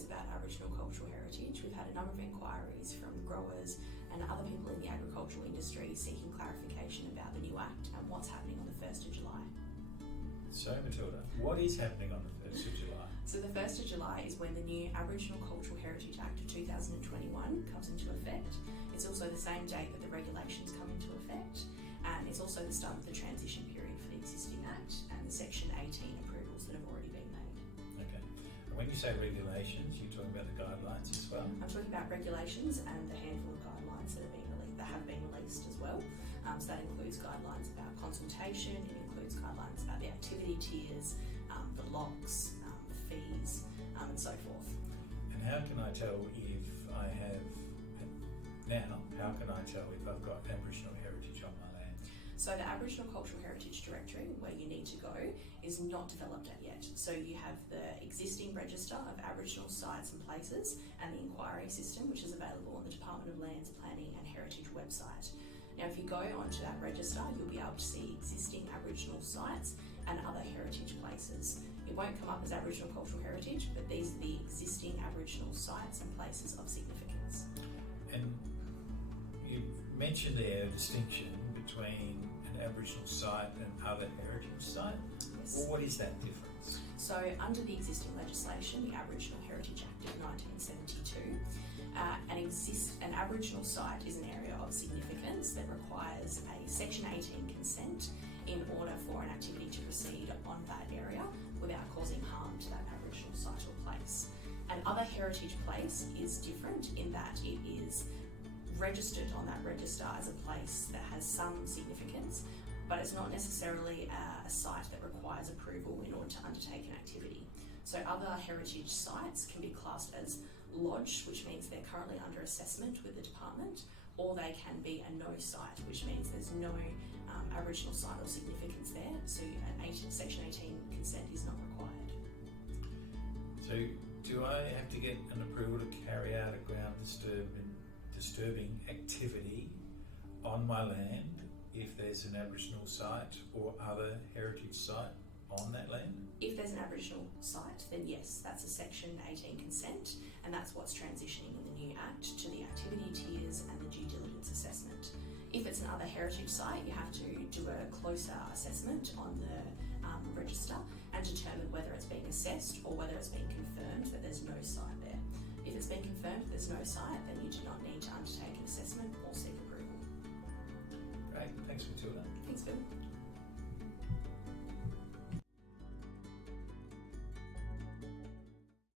knows about Aboriginal cultural heritage. We've had a number of inquiries from growers and other people in the agricultural industry seeking clarification about the new Act and what's happening on the 1st of July. So Matilda, what is happening on the 1st of July? So the 1st of July is when the new Aboriginal Cultural Heritage Act of 2021 comes into effect. It's also the same date that the regulations come into effect, and it's also the start of the transition period for the existing Act and the Section 18 approvals that have already been made. Okay. And when you say regulations, you're talking about the guidelines as well? I'm talking about regulations and the handful of guidelines that have been released as well. So that includes guidelines about consultation, it includes guidelines about the activity tiers, the locks, the fees, and so forth. And how can I tell if I've got Aboriginal heritage on my land? So the Aboriginal Cultural Heritage Directory, where you need to go, is not developed yet. So you have the existing register of Aboriginal sites and places and the inquiry system, which is available on the Department of Lands, Planning and Heritage website. Now, if you go onto that register, you'll be able to see existing Aboriginal sites and other heritage places. It won't come up as Aboriginal cultural heritage, but these are the existing Aboriginal sites and places of significance. And you mentioned there a distinction between an Aboriginal site and other heritage site. Yes. Well, what is that difference? So under the existing legislation, the Aboriginal Heritage Act of 1972, an Aboriginal site is an area of significance that requires a Section 18 consent in order for an activity to proceed on that area without causing harm to that Aboriginal site or place. An other heritage place is different in that it is registered on that register as a place that has some significance, but it's not necessarily a site that requires approval in order to undertake an activity. So other heritage sites can be classed as lodged, which means they're currently under assessment with the department, or they can be a no site, which means there's no Aboriginal site or significance there, so Section 18 consent is not required. So do I have to get an approval to carry out a ground disturbing activity on my land if there's an Aboriginal site or other heritage site on that land? If there's an Aboriginal site, then yes, that's a Section 18 consent, and that's what's transitioning in the new Act to the activity tiers and the due diligence assessment. If it's another heritage site, you have to do a closer assessment on the register and determine whether it's being assessed or whether it's been confirmed that there's no site there. If it's been confirmed that there's no site, then you do not need to undertake an assessment or seek approval. Great, thanks Matilda. Thanks, Phil.